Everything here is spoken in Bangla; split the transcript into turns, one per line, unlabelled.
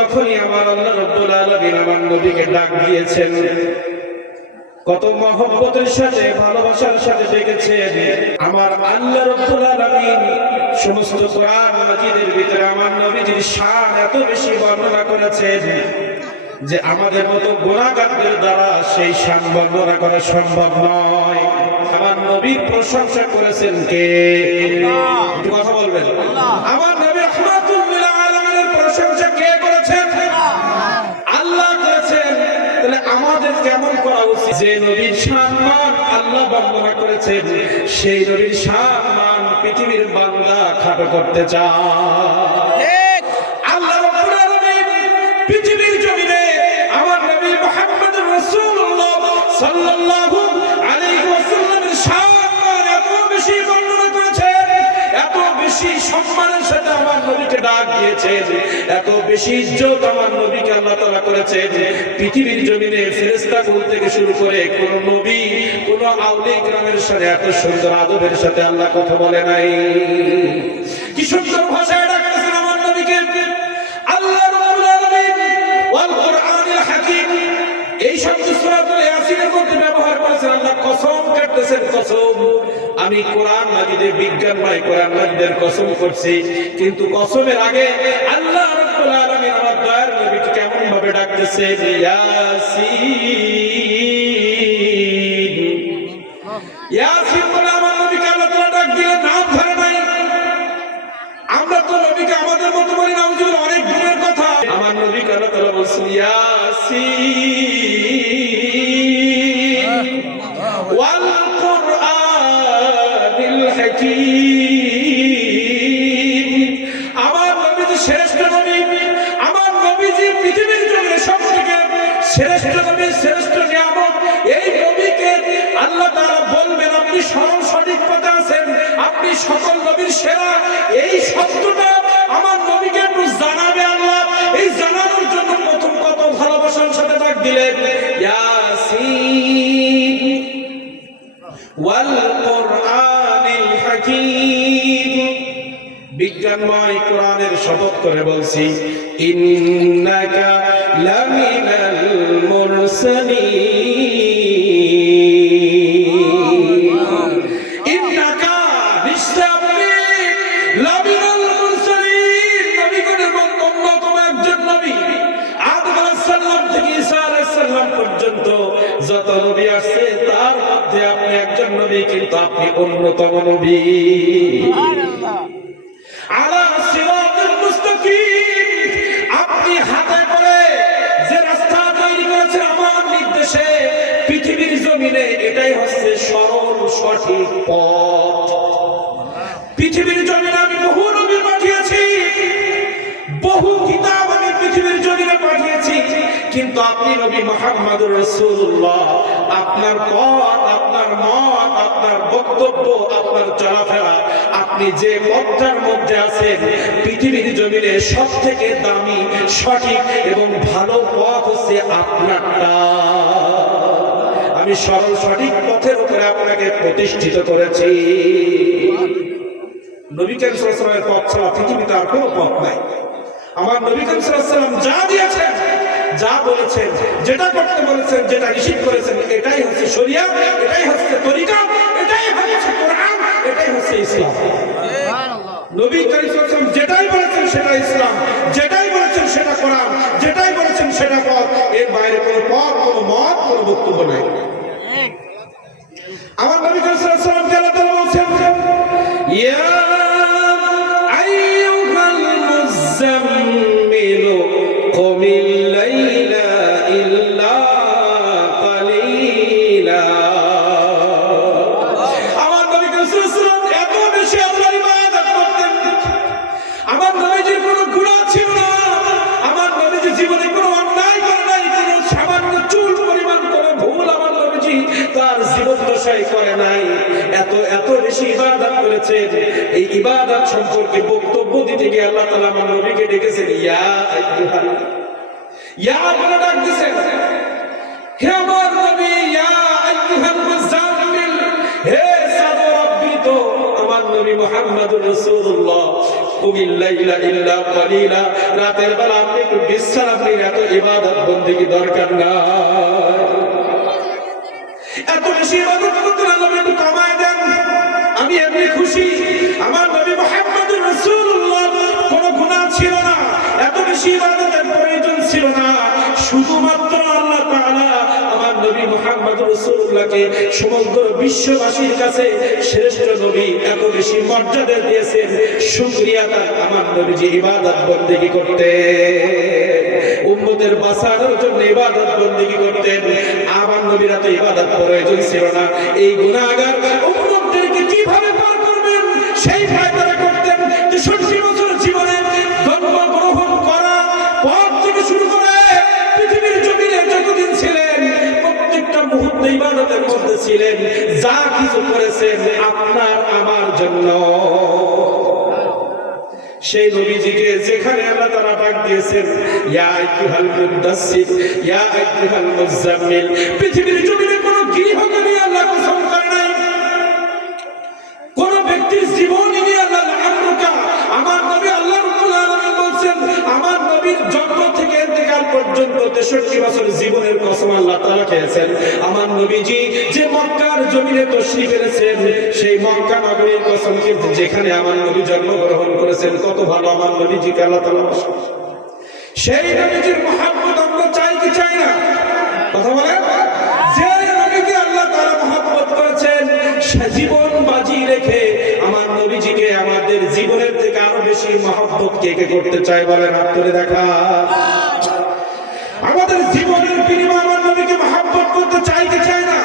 যখনই আমার আল্লাহ রব্বুল আলামিন আমার নবীকে ডাক দিয়েছেন কত মহব্বতের সাথে ভালোবাসার সাথে ডেকেছেন আমার আল্লাহ রব্বুল আলামিন সমস্ত কোরআন মাজিদের ভিতরে আমার নবীজির শান এত বেশি বর্ণনা করেছেন যে আমাদের মতো গোনাগারদের দ্বারা সেই শান বর্ণনা করা সম্ভব নয়। আমার নবীর প্রশংসা করেছেন কে? কথা বলবেন। আমার নবী যে নবীর সম্মান আল্লাহ বর্ণনা করেছেন সেই নবীর সম্মান পৃথিবীর বান্দা খাটো করতে চায়। পৃথিবীর জমিনে আমার নবী মুহাম্মদ রাসূলুল্লাহ সাল্লাল্লাহু আলাইহি ওয়াসাল্লামের সম্মান এত বেশি বর্ণনা করেছেন এত বেশি সম্মানের দিয়েছেন এত বেশি ইজ্জত আমার নবীকে আল্লাহ তাআলা করেছেন পৃথিবীর জমিনে ফেরেশতাকুল থেকে শুরু করে কোন নবী, কোন আউলিয়া গ্রামের সাথে এত সুন্দর আদবের সাথে আল্লাহ কথা বলে নাই। কি সুন্দর ভাষায় ডাকতেছেন আমার নবীকে? আল্লাহ এই শব্দ আমি কোরআন মাজিদের বিজ্ঞান বিজ্ঞানময় কোরআন মাজিদের কসম করছি, কিন্তু কসমের আগে আল্লাহ রাব্বুল আলামিন আমার দয়ার নবীকে কেমন ভাবে ডাকতেছে ইয়াসিন। ইয়াসিন বলে আমার নবীকে আল্লাহ তাআলা ডাক দিলেন, নাম ধরে নাই। আমরা তো নবীকে আমাদের সঠিক আছেন, আপনি সকল নবীর সেরা। এই শব্দটা আমার নবীকে একটু জানাবে আল্লাহ। এই জানানোর জন্য প্রথম কত ভালোবাসার সাথে ডাক দিলেন বিজ্ঞানময় কোরআনের শপথ করে বলছি, ইন্নাকা লামিনাল মুরসালিন। যত নবী আসছে, তার মধ্যে আপনি একজন নবী, কিন্তু আপনি অন্যতম নবী। রাস্তা তৈরি আমার নির্দেশে, পৃথিবীর জমিনে এটাই হচ্ছে সরল, সঠিক পথ। পৃথিবীর আমি বহু নবী পাঠিয়েছি, বহু কিন্তু আপনি নবী মুহাম্মদুর রাসূলুল্লাহ। আপনার পথ, আপনার মত, আপনার বক্তব্য, আপনার চলাফেরা, আপনি যে পথটার মধ্যে আছেন, পৃথিবীর জমিনে সব থেকে দামি, সঠিক এবং ভালো পথ হচ্ছে আপনারটা। আমি সরল সঠিক পথের উপরে আপনাকে প্রতিষ্ঠিত করেছি। নবী করিম পথ ছাড়া পৃথিবীতে আর কোনো পথ নাই। আমার নবী সাল্লাম যা দিয়েছেন যা বলেছেন, যেটা করতে বলেছেন, যেটা নিষিদ্ধ করেছেন, এটাই হচ্ছে শরিয়া, এটাই হচ্ছে তরিকা, এটাই হচ্ছে কোরআন, এটাই হচ্ছে ইসলাম। নবী করিম সাল্লাম যেটাই বলেছেন সেটা ইসলাম, যেটাই বলেছেন সেটা কোরআন, যেটাই বলেছেন সেটা পথ, এর বাইরে কোনো পথ, কোনো মত, কোনো বক্তব্য নাই। আমার নবী করিম সাল্লাল্লাহু আলাইহি সাল্লাম কে বলছেন? ইয়া জীবনে কোনো অন্যায় করে নাই, কোনো সামান্য চুল পরিমাণ কোনো ভুল আমার নবীজি তার জীবন দশাই করে নাই। এত এত বেশি ইবাদত করেছে এই ইবাদত সম্পর্কে বক্তব্য দিতে গিয়ে আল্লাহ তাআলা আমার নবীকে ডেকেছেন, ইয়া ইয়া বলে ডাক হে আমার নবী, ইয়া আইয়ুহাল মুজাম্মিল হে সাদর আবৃত আমার নবী মুহাম্মদুর রাসূলুল্লাহ রাতের বেলা আপনি একটু বিশ্রাম ইবাদত বন্দেগী দরকার না এত বেশি ইবাদত করতে একটু কমায় দেন। আমি এমনি খুশি। আমার নবী কোনো গুনাহ ছিল না। এত বেশি ইবাদতের সমগ্র বিশ্ববাসীর কাছে শ্রেষ্ঠ নবী এত বেশি মর্যাদা দিয়েছেন। শুকরিয়া তার আমার নবীজি ইবাদত বন্দেগী করতে উম্মতের বাঁচানোর জন্য ইবাদত বন্দী করতেন। আমার নবীরা তো ইবাদত প্রয়োজন ছিল না। এই গুনাহগার ইবাদতের মধ্যে ছিলেন যা কিছু করেছেন আপনার আমার জন্য। সেই নবীজিকে যেখানে আল্লাহ তারা ডাক দিয়েছেন, ইয়া ইয়া মুজাম্মিল পৃথিবীর জমিনে কোন আল্লাহ কসম করে নাই। কোন ব্যক্তির জীবন নিয়ে আল্লাহ আমার নবী আল্লাহ রাব্বুল আলামিন বলছেন, আমার নবীর 63 বছর জীবনের কসম আল্লাহ তাআলা খেয়েছেন। আমার নবীজি যে মক্কার জমিনে তশরিফ এনেছেন, সেই মক্কা নগরীর কসম যেখানে আমার নবী জন্মগ্রহণ করেছেন, কত ভালো আমার নবীজিকে আল্লাহ ভালোবাসেন। সেই নবীজির মহাব্বত আমরা চাই কি চাই না? কথা বলেন? যে আল্লাহ তাআলা মহব্বত করেছেন, সে জীবন বাজি রেখে আমার নবীজিকে আমাদের জীবনের থেকে আরও বেশি মহব্বত কে কে করতে চাই বলেন হাত তুলে দেখা। আমাদের জীবনের বিনিময় আমার নবীকে মহাব্বত করতে চাই কি চাই না।